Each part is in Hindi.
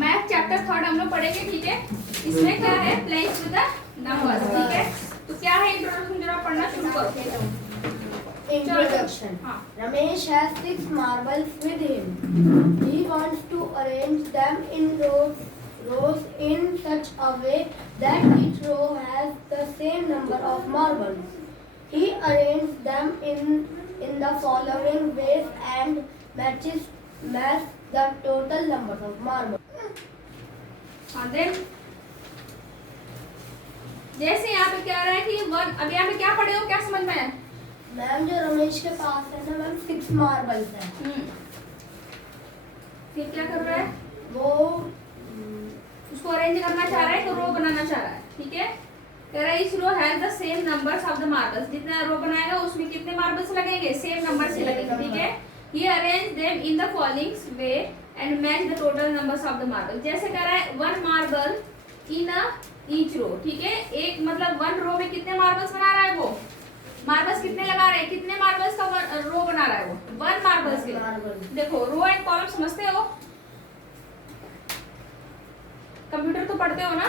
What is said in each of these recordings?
मैथ चैप्टर थर्ड हम लोग पढ़ेंगे, ठीक है। इसमें क्या है, प्लेस विद द नंबर्स, ठीक है। तो क्या है इंट्रोडक्शन, जरा पढ़ना शुरू करो। Introduction. हाँ। Ramesh has 6 marbles with him. He wants to arrange them in rows in such a way that each row has the same number of marbles. He arranged them in the following ways and match the total number of marbles. हाँ, देन जैसे यहाँ पे क्या रहा है कि वन, अब यहाँ पे क्या पढ़े हो, क्या समझ में है? मैम जो रमेश के पास है ना मैम 6 मार्बल्स है। फिर क्या कर रहा है वो उसको अरेंज करना चाह रहा है, तो रो बनाना चाह रहा है, ठीक है। कह रहा है इस row has the same numbers of the marbles, जितना रो बनाएगा उसमें कितने मार्बल्स लगेंगे, सेम नंबर से लगेंगे, ठीक है। ये arrange them in the following way and match the total numbers of the marble. जैसे कह रहा है 1 मार्बल इन ईच रो, ठीक है। एक मतलब 1 रो में कितने मार्बल्स बना रहा है वो, मार्बल्स कितने लगा रहे हैं, कितने मार्बल्स का रो बना रहा है वो, 1 मार्बल्स के। देखो रो एंड कॉलम समझते हो, कंप्यूटर तो पढ़ते हो ना,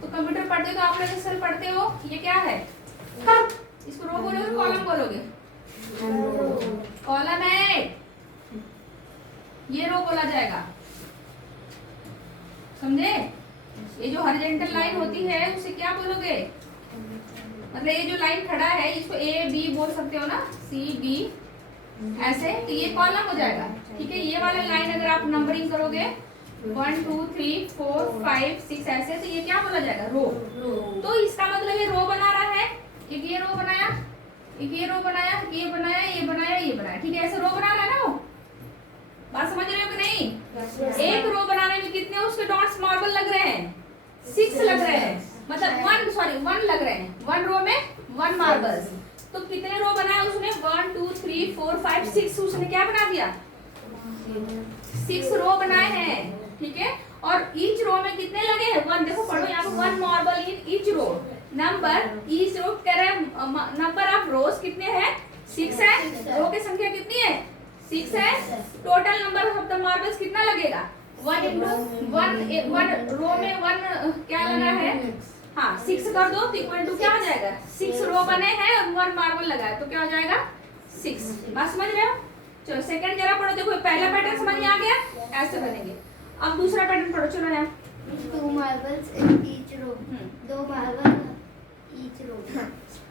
तो कंप्यूटर पढ़ते हो तो आप लोग एक्सेल पढ़ते हो। ये क्या है, इसको रो बोलोगे कॉलम बोलोगे, कॉलम है, ये रो बोला जाएगा, समझे। ये जो हॉरिजॉन्टल लाइन होती है उसे क्या बोलोगे, मतलब ये जो लाइन खड़ा है इसको ए बी बोल सकते हो ना, सी डी ऐसे, तो ये कॉलम हो जाएगा, ठीक है। ये वाला लाइन अगर आप नंबरिंग करोगे 1 2 3 4 5 6 ऐसे, तो ये क्या बोला जाएगा, रो। तो इसका मतलब ये रो बना रहा है, एक ये रो बनाया, एक ये रो बनाया, ये बनाया, ये बनाया, ये बनाया, ठीक है। ऐसे रो बना रहा है ना वो, बात समझ रहे हो कि नहीं। एक रो बनाने में कितने उसके डॉट्स मार्बल लग रहे हैं, 6 लग रहे हैं, मतलब 1 लग रहे हैं, 1 रो में 1 मार्बल्स। तो कितने रो बनाए उसने, 1 2 3 4 5 6, उसने क्या बना दिया, 6 रो बनाए हैं, ठीक है। और ईच रो में कितने लगे हैं, 1, देखो पढ़ो यहाँ पे 1 marble in each row, number each row कह रहे हैं, नंबर ऑफ रोज कितने हैं, 6 है, रो की संख्या कितनी है, 6 है। Total number of the marbles कितना लगेगा, 1 into 1 रो में 1 क्या लगा है, हाँ 6 कर दो तो इक्वल टू क्या हो जाएगा, 6 रो बने हैं और 1 मार्बल लगा है, तो क्या हो जाएगा 6। बात समझ रहे हो। चलो सेकंड जरा पढ़ो, देखो पहला पैटर्न समझ में आ गया, ऐसे बनेंगे। अब दूसरा पैटर्न पढ़ो, चलो यहाँ 2 marbles in each row. 2 marbles each row.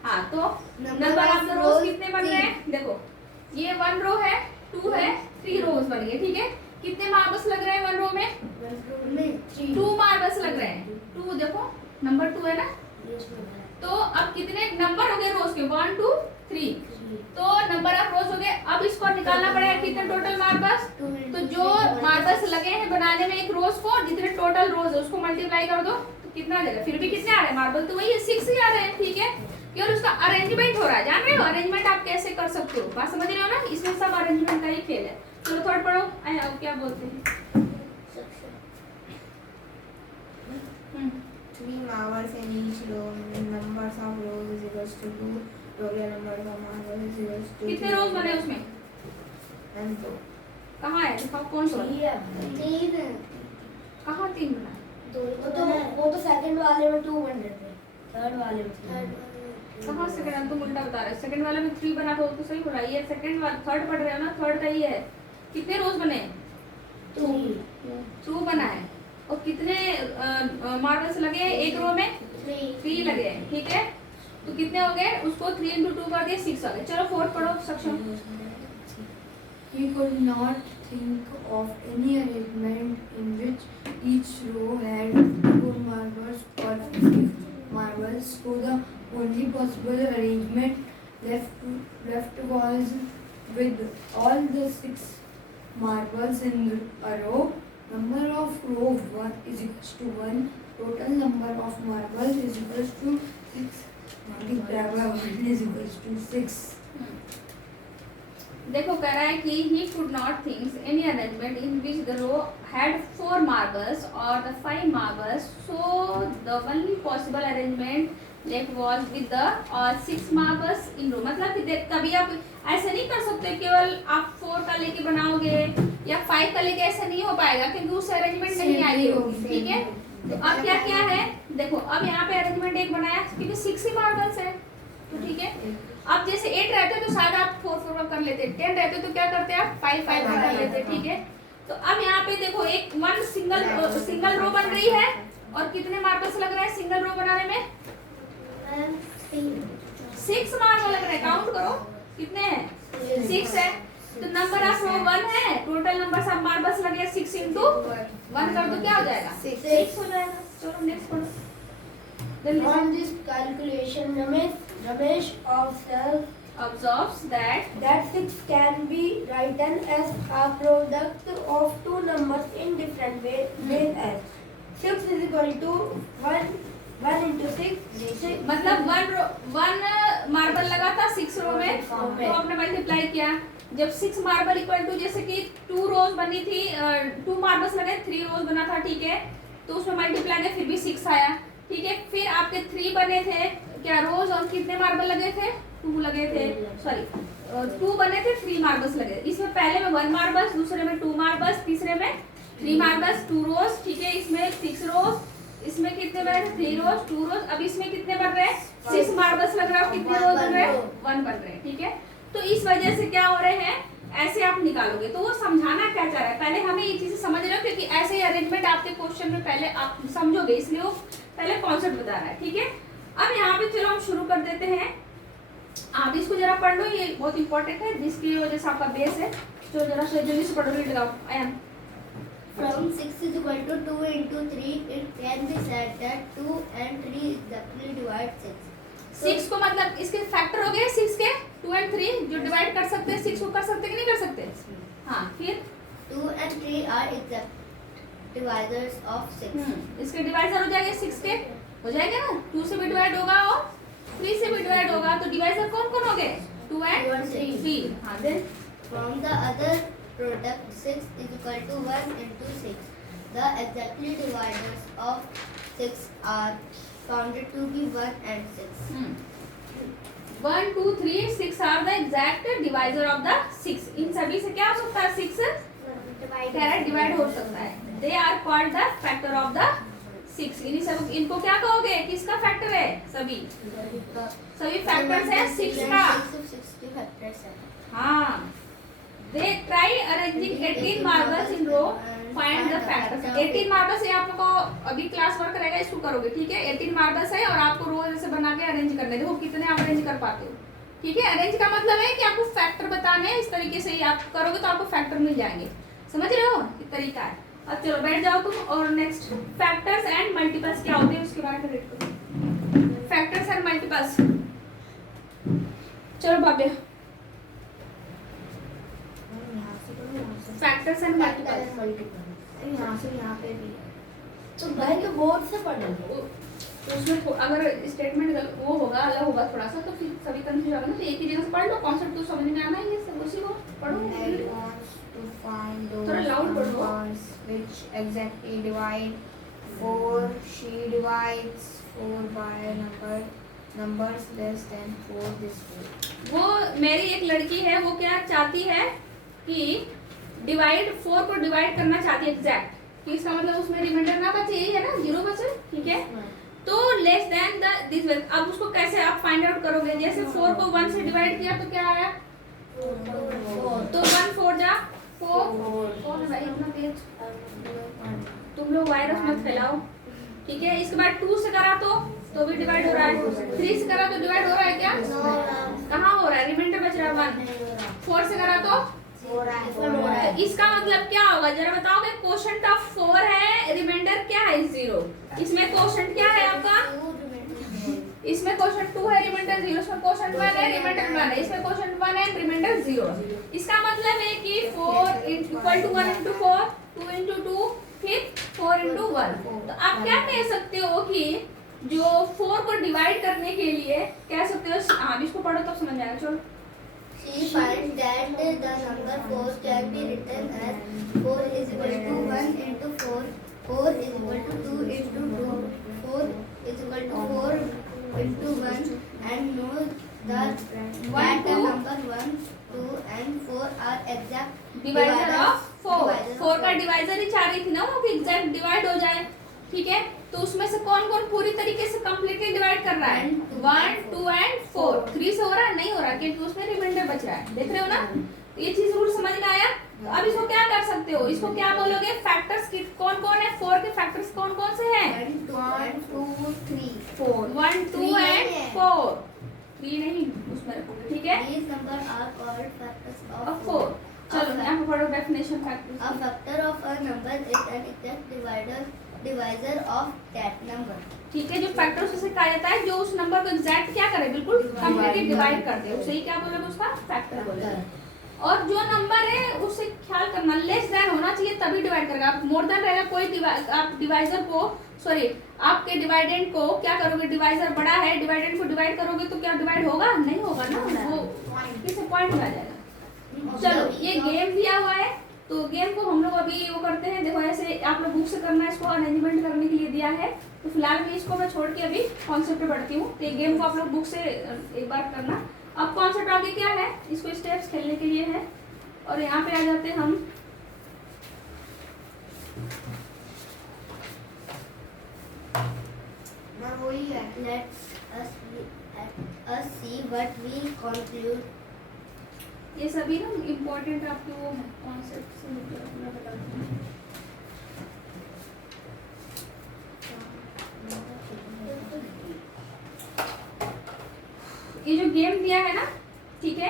हाँ, तो नंबर ऑफ द रोज कितने बन रहे हैं, देखो ये 1 रो है, 2 है, 3 रोज बन गए, ठीक है। कितने मार्बल्स लग रहे हैं 1 रो में, 2 मार्बल्स लग रहे हैं, 2 देखो नंबर 2 है ना। तो अब कितने नंबर हो गए रोज के, 1 2 3, तो नंबर ऑफ रोज हो गए। अब इसको निकालना पड़ेगा कितने टोटल मार्बल्स, तो जो मार्बल्स लगे हैं बनाने में एक रोज को, जितने टोटल रोज है उसको मल्टीप्लाई कर दो, तो कितना आ जाएगा, फिर भी कितने आ रहे हैं मार्बल, तो वही 6 ही आ रहे हैं, ठीक है। केवल उसका अरेंजमेंट हो रहा है, जान रहे हो अरेंजमेंट आप कैसे कर सकते हो, बात समझ रहे हो ना, इसमें सब अरेंजमेंट का ही खेल है। चलो थोड़ा पढ़ो, क्या बोलते हैं। 3 marbles in each row. Numbers of rows is equals to 2. Total numbers of marbles is equals to कितने रोज बने उसमें, and 2. कहाँ है दिखाओ, कौन सा, 3 कहाँ 3 बना, वो तो सेकंड वाले में 2 बन रहे थे, थर्ड वाले में 3। कहाँ सेकंड, हम तुम उल्टा बता रहे हो, सेकंड वाले में 3 बना तो सही बोला, ये सेकंड वाला थर्ड पढ़ रहे हो ना, थर्ड का ही है। कितने रोज बने, 2 बना है, और कितने मार्बल्स लगे एक रो में, 3 लगे हैं, ठीक है। तो कितने हो गए, उसको 3 into 2 कर दिए, 6 हो गए। चलो 4 पढ़ो सक्षम। He could not think of any arrangement in which each row had 4 marbles or 5 marbles, so the only possible arrangement left was with all the 6 marbles in a row. Number of row 1 is equals to 1. Total number of marbles is equals to 6. Multiplied by 1 is equals to 6. देखो कह रहा है कि he could not think any arrangement in which the row had 4 marbles or the 5 marbles, so the only possible arrangement left wall with the और 6 मार्बल्स इन रो। मतलब कि कभी आप ऐसे नहीं कर सकते केवल आप 4 का लेके बनाओगे या 5 का लेके, ऐसा नहीं हो पाएगा क्योंकि उससे अरेंजमेंट नहीं आई होगी। ठीक है, तो अब क्या क्या है देखो, अब यहाँ पे अरेंजमेंट एक बनाया क्योंकि 6 ही मार्बल्स है, तो ठीक है। अब जैसे 8 रहते तो शायद आप 4 का कर लेते, 10 रहते तो क्या करते आप 5 का कर लेते। ठीक है, तो अब यहाँ पे देखो एक वन सिंगल रो बन रही है और कितने मार्बल्स लग रहे हैं सिंगल रो बनाने में? 6 मार्बल लग रहे हैं। काउंट करो कितने हैं? 6 है। तो नंबर ऑफ रो 1 है, टोटल नंबर ऑफ मार्बल्स लगे 6 into 1 कर दो, क्या हो जाएगा? 6 हो जाएगा। चलो नेक्स्ट पढ़ो। On this calculation, Ramesh observes that 6 can be written as a product of two numbers in different ways as 6 is equal to 1 into 6. मतलब वन मार्बल लगा था 6 रो में, तो आपने मल्टीप्लाई किया। जब 6 मार्बल इक्वल टू जैसे कि 2 रोज बनी थी, 2 मार्बल्स लगे 3 रोज बना था। ठीक है, तो उसमें मल्टीप्लाई किया फिर भी 6 आया। ठीक है, फिर आपके 3 बने थे क्या रोज और कितने मार्बल लगे थे? 2 लगे थे, सॉरी 2 बने थे, 3 मार्बल्स लगे। इसमें पहले में 1 मार्बल्स, दूसरे में 2 मार्बल्स, तीसरे में 3 मार्बल्स 2 रोज। ठीक है, इसमें 6 रोज, इसमें कितने बन रहे? 3 रोज 2 रोज। अब इसमें कितने बन रहे हैं? 6 मार्बल्स लग रहा है, कितने रोज बन रहे हैं? 1 बन रहे हैं। ठीक है, तो इस वजह से क्या हो रहे हैं, ऐसे आप निकालोगे। तो वो समझाना क्या चाह रहा है, पहले हमें ये चीजें समझ रहे हो क्योंकि ऐसे ही अरेंजमेंट आपके क्वेश्चन में पहले आप समझोगे, इसलिए वो पहले कॉन्सेप्ट बता रहा है। ठीक है, अब यहाँ पे चलो हम शुरू कर देते हैं। आप इसको जरा पढ़ लो, ये बहुत इंपॉर्टेंट है, जिसकी वजह से आपका बेस है। तो जरा जल्दी से पढ़ो, रीड लगाओ। Ion From 6 is equal to 2 into 3, it can be said that 2 and 3 exactly divide 6. 6 को मतलब इसके फैक्टर हो गए 6 के 2 और 3 जो डिवाइड कर सकते हैं 6 को, कर सकते कि नहीं कर सकते? हाँ, फिर 2 and 3 are exact divisors of 6. इसके डिवाइजर हो जाएंगे 6 के, हो जाएगा ना। 2 से भी डिवाइड होगा और 3 से भी डिवाइड होगा, तो डिवाइजर कौन कौन हो गए? 2 and 3। हाँ, then From the other product, 6 is equal to 1 into 6. The exactly divisors of 6 are found to be 1 and 6. 1 2 3 6 are the exact divisor of the 6। इन सभी से क्या हो सकता है? 6 कैरेट डिवाइड हो सकता है। They are called the factor of the 6। इन्हीं सब इनको क्या कहोगे? किसका फैक्टर है? सभी फैक्टर्स है 6 का। 6 के फैक्टर्स हैं। हाँ, they try arranging 18 marbles in row, find the factors। 18 marbles है, आपको अभी क्लास वर्क रहेगा, इसको करोगे। ठीक है, 18 मार्बल्स है और आपको रो जैसे बना के अरेंज करने, देखो कितने आप अरेंज कर पाते हो। ठीक है, अरेंज का मतलब है कि आपको फैक्टर बताने हैं, इस तरीके से ही आप करोगे तो आपको फैक्टर मिल जाएंगे। समझ रहे हो? ये तरीका है। अब चलो बैठ जाओ तुम, और नेक्स्ट फैक्टर्स एंड मल्टीपल्स क्या होते हैं उसके बारे में रीड करो। फैक्टर्स एंड मल्टीपल्स, चलो भाभ्या, फैक्टर्स एंड मल्टीपल्स यहाँ से यहाँ पे भी। तो भाई तो बोर्ड से पढ़ो। तो उसमें अगर स्टेटमेंट वो होगा अलग होगा थोड़ा सा, तो फिर सभी कंफ्यूज होगा ना। तो एक ही जगह से पढ़ लो, कॉन्सेप्ट तो समझ में आना ही है, सब उसी को पढ़ो। Ned wants to find those थोड़ा loud पढ़ो। numbers which exactly divide 4. She divides 4 by numbers less than 4 this way. वो मेरी एक लड़की है, वो क्या चाहती है कि डिवाइड 4 को डिवाइड करना चाहती है एग्जैक्ट, कि इसका मतलब उसमें रिमाइंडर ना बचे, यही है ना, 0 बचे। ठीक है, तो less than the this way. अब उसको कैसे आप फाइंड आउट करोगे? जैसे 4 को 1 से डिवाइड किया तो क्या आया? तो 1 4 जा 4। कौन है भाई अपना पेज? तुम लोग वायरस मत फैलाओ। ठीक है, इसके बाद 2 से करा तो भी डिवाइड हो रहा है। 3 से करा तो डिवाइड हो रहा है क्या? कहाँ हो रहा है? रिमाइंडर बच रहा है 1। 4 से करा तो इसका मतलब क्या होगा जरा बताओगे? क्वोशंट ऑफ 4 है, रिमाइंडर क्या है? 0। इसमें क्वोशंट क्या है आपका? इसमें क्वोशंट 2 है, रिमाइंडर 0। इसमें क्वोशंट 1 है, रिमाइंडर 1 है। इसमें क्वोशंट 1 है, रिमाइंडर 0। इसका मतलब है कि 4 इक्वल टू 1 into 4, 2 into 2, फिर 4 into 1। तो आप क्या कह सकते हो कि जो 4 को डिवाइड करने के लिए कह सकते हो, हाँ इसको पढ़ो तब समझ आएगा। चलो, She finds that the number 4 can be written as 4 is equal to 1 into 4, 4 is equal to 2 into 2, 4 is equal to 4 into 1 and know that One, the two. number 1, 2 and 4 are exact divisor of 4। divisor of 4 का four. डिवाइजर ही चाह रही थी ना वो कि एग्जैक्ट डिवाइड हो जाए। ठीक है, तो उसमें से कौन कौन पूरी तरीके से कंप्लीटली डिवाइड कर रहा है? 1, 2 एंड 4। 3 से हो रहा है? नहीं हो रहा, क्योंकि उसमें रिमाइंडर बच रहा है। देख रहे हो ना, ये चीज रूल समझ में आया। तो अब इसको क्या कर सकते हो, इसको क्या बोलोगे? फैक्टर्स कौन कौन है? 4 के फैक्टर्स कौन कौन से हैं? 1, 2, 3, 4 1, 2 Three एंड नहीं है। 4। 3 नहीं, उसमें रखोगे। ठीक है, These numbers are called factors अब of 4। 4. चलो यहाँ पे पढ़ो definition A factors. factor of a number is an exact divisor of that number. ठीक है, जो फैक्टर्स उसे कहा जाता है जो उस नंबर को एग्जैक्ट क्या करे, बिल्कुल कंप्लीटली डिवाइड कर दे, उसे ही क्या बोलोगे? उसका फैक्टर बोलोगे। और जो नंबर है उसे ख्याल करना, लेस देन होना चाहिए तभी डिवाइड करेगा। आप मोर देन रहेगा कोई आप डिवाइजर को सॉरी आपके डिवाइडेंड को क्या करोगे? डिवाइजर बड़ा है, डिवाइडेंड को डिवाइड करोगे तो क्या डिवाइड होगा? नहीं होगा ना, वो किसी पॉइंट में आ जाएगा। चलो ये गेम दिया हुआ है, तो गेम को हम लोग अभी वो करते हैं। देखो ऐसे आप लोग बुक से करना है, इसको अरेंजमेंट करने के लिए दिया है, तो फिलहाल मैं इसको मैं छोड़ के अभी कॉन्सेप्ट पे पढ़ती हूँ। तो ये गेम को आप लोग बुक से एक बार करना। अब कॉन्सेप्ट आगे क्या है, इसको स्टेप्स खेलने के लिए है। और यहाँ पे आ जाते हैं हम, Now let us see what we conclude. ये सभी ना इम्पोर्टेंट आपके वो कॉन्सेप्ट से मैं बताती हूँ। ये जो गेम दिया है ना, ठीक है,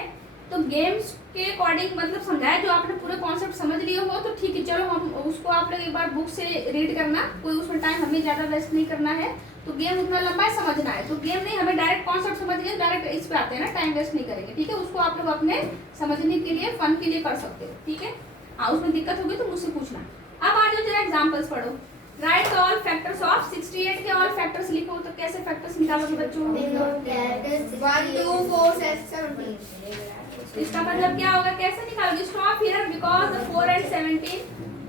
तो गेम्स के अकॉर्डिंग मतलब समझाया, जो आपने पूरे कॉन्सेप्ट समझ लिए हो तो ठीक है। चलो हम उसको आप लोग एक बार बुक से रीड करना, कोई उसमें टाइम हमें ज़्यादा वेस्ट नहीं करना है। तो गेम उतना लंबा है, समझना है तो गेम नहीं, हमें डायरेक्ट कॉन्सेप्ट समझ गए, डायरेक्ट इस पे आते हैं ना, टाइम वेस्ट नहीं करेंगे। ठीक है, उसको आप लोग अपने समझने के लिए फन के लिए कर सकते हो। ठीक है, हाँ उसमें दिक्कत होगी तो मुझसे पूछना। अब आ जाओ जरा एग्जाम्पल्स पढ़ो। राइट ऑल फैक्टर्स ऑफ 68 के ऑल फैक्टर्स लिखो, तो कैसे फैक्टर्स निकालोगे बच्चों? 1, 2, 4, 6, 17. इसका मतलब क्या होगा, कैसे निकालोगे? Stop here because the 4 and 17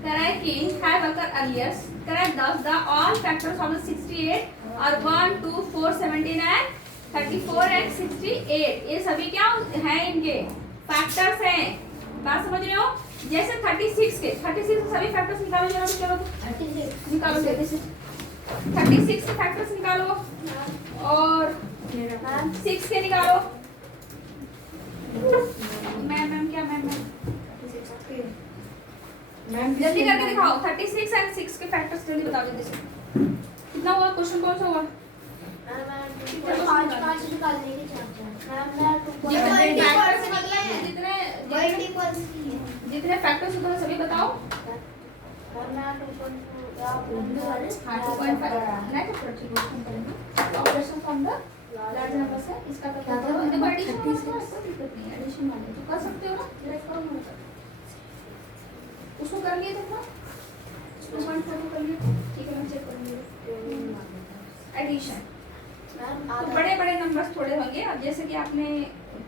correctly have occurred earlier. Correct the all factors of the 68 are 1, 2, 4, 17 and 34 and 68. ये सभी क्या हैं? इनके फैक्टर्स हैं। बात समझ रहे हो? जैसे 36 के सभी फैक्टर्स निकालो जरा, चलो 36 निकालो। 36 के फैक्टर्स निकालो और 6 के निकालो। मैम क्या मैम जल्दी करके दिखाओ। 36 एंड 6 के फैक्टर्स जल्दी बताओ जल्दी से। कितना हुआ? क्वेश्चन कौन सा हुआ? जितने फैक्टर्स उतने सभी बताओ। हाँ 2.5 operation from the large numbers है। इसका तो देखो एडिशन दिक्कत नहीं है, एडिशन वाले तो कर सकते हो ना, डायरेक्ट करो ना। उसको कर लिए थे ना, उसको 1.4 कर लिए। ठीक है, मैं चेक करूंगी एडिशन। तो बड़े बड़े नंबर्स थोड़े होंगे। अब जैसे कि आपने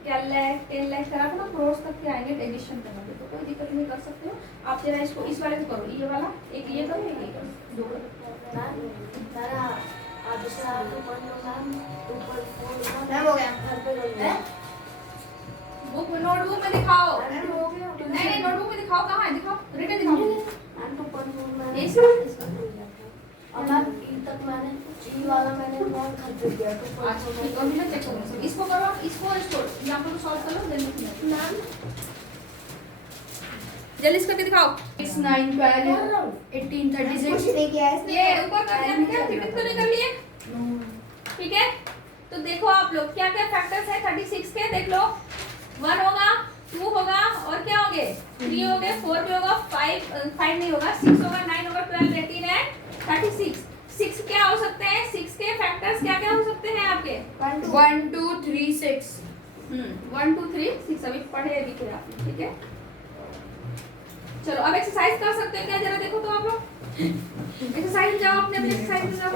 10 लाख करा था ना, करोड़ तक के आएंगे एडिशन करोगे तो कोई दिक्कत नहीं, कर सकते हो आप। जरा इसको इस वाले से करो, ये वाला एक ये करो, एक ये करो, दो करो। बुक में नोटबुक में दिखाओ। नहीं नोटबुक में दिखाओ, कहाँ है? दिखाओ, रिटन दिखाओ। इसको करो, इसको एग्जांपल सॉल्व करो, जल्दी इसको दिखाओ। 6, 9, 12, 18, 36. ये ऊपर कर दिया क्या? फिटिंग तो नहीं कर लिए? ठीक है, तो देखो आप लोग क्या क्या फैक्टर्स है 36 के, देख लो। 1 होगा, 2 होगा और क्या होंगे? 3 हो गए, 4 भी होगा, 5 नहीं होगा, 6 होगा, 9 होगा, 12, 18 एंड 36। 6 क्या हो सकते हैं? 6 के फैक्टर्स क्या क्या हो सकते हैं आपके? 1, 2, 3, 6. 1, 2, 3, 6 अभी पढ़े दिखे आपने। ठीक है, चलो अब एक्सरसाइज कर सकते हैं क्या? जरा देखो तो आप लोग एक्सरसाइज जाओ, अपने अपने एक्सरसाइज में जाओ।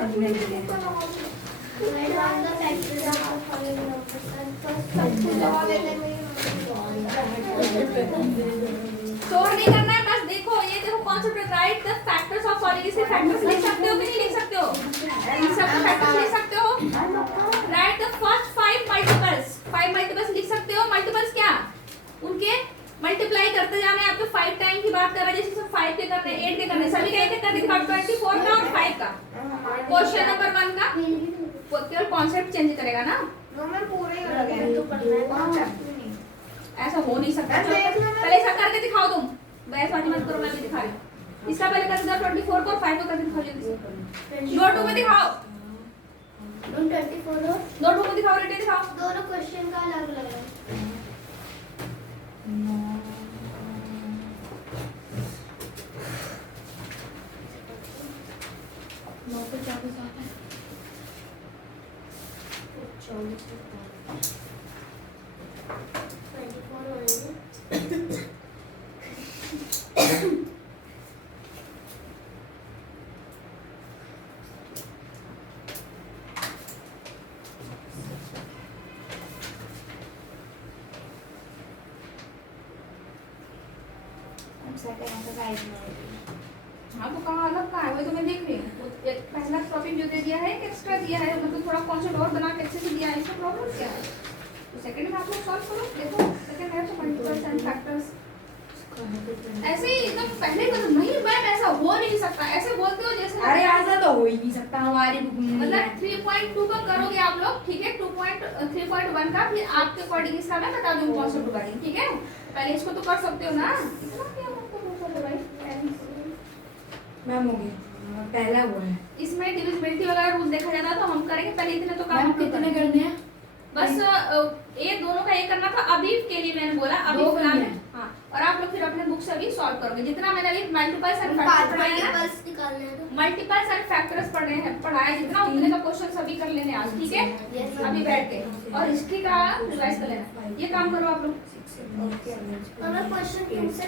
शोर नहीं करना है, बस देखो, ये देखो कॉन्सेप्ट है, right the factors of following. इसे फैक्टर्स लिख सकते हो कि नहीं लिख सकते हो? इन सब फैक्टर्स लिख सकते हो। Right the first 5 multiples. 5 multiples लिख सकते हो। मल्टीपल्स क्या, उनके मल्टीप्लाई करते जाना है। आपको 5 टाइम की बात कर रहे हैं, जैसे 5 के करने, 8 के करने, सभी का एक-एक कर दिखाओ। 24 का और 5 का। क्वेश्चन नंबर 1 का केवल कॉन्सेप्ट चेंज करेगा ना, ऐसा हो नहीं सकता। पहले ऐसा करके दिखाओ तुम, बहसबाजी मत करो, मैं भी दिखा रही हूँ। इसका पहले कर दो 24 को और 5 को कर दिखाओ जल्दी से। नोट में दिखाओ, 24 हो, नोट में दिखाओ, रिटर्न दिखाओ। दोनों क्वेश्चन का अलग अलग है। हाँ तो कहाँ अलग का है, वही तो मैं देख रही हूँ। वो एक पहला टॉपिक जो दे दिया है, एक एक्स्ट्रा दिया है, मतलब थोड़ा कॉन्सेप्ट और बना के अच्छे से दिया है। इसमें प्रॉब्लम क्या है? तो सेकंड में आप लोग सॉल्व करो। देखो सेकंड है तो मल्टीपल्स एंड फैक्टर्स ऐसे ही एकदम पहले तो नहीं मैम ऐसा हो नहीं सकता, ऐसे बोलते हो जैसे अरे ऐसा तो हो ही नहीं सकता, हमारी बुक में नहीं है। मतलब 3.2 का करोगे आप लोग, ठीक है। 3.1 का फिर आपके अकॉर्डिंग इसका मैं बता दूंगी कॉन्सेप्ट अकॉर्डिंग, ठीक है। पहले इसको तो कर सकते हो ना, इतना क्या मतलब भाई। मैम हो गई, पहला हुआ है। इसमें डिविजिबिलिटी वगैरह रूल देखा जाता तो हम करेंगे, पहले इतने तो काम मैम हम लोग कितने करेंगे। करने हैं? बस ये दोनों का ये करना था अभी के लिए मैंने बोला, अभी दो फिलहाल करने हैं। हाँ। और आप लोग फिर अपने बुक से अभी सॉल्व करोगे जितना मैंने अभी मल्टीपल्स एंड 5 फैक्टर्स पढ़ाया ना, मल्टीपल्स निकालने हैं तो मल्टीपल्स एंड फैक्टर्स पढ़ाया जितना उतने का क्वेश्चन सभी कर लेने आज, ठीक है। Yes, अभी बैठ के और हिस्ट्री का रिवाइज कर लेना, ये काम करो आप लोग। हमें क्वेश्चन 2 से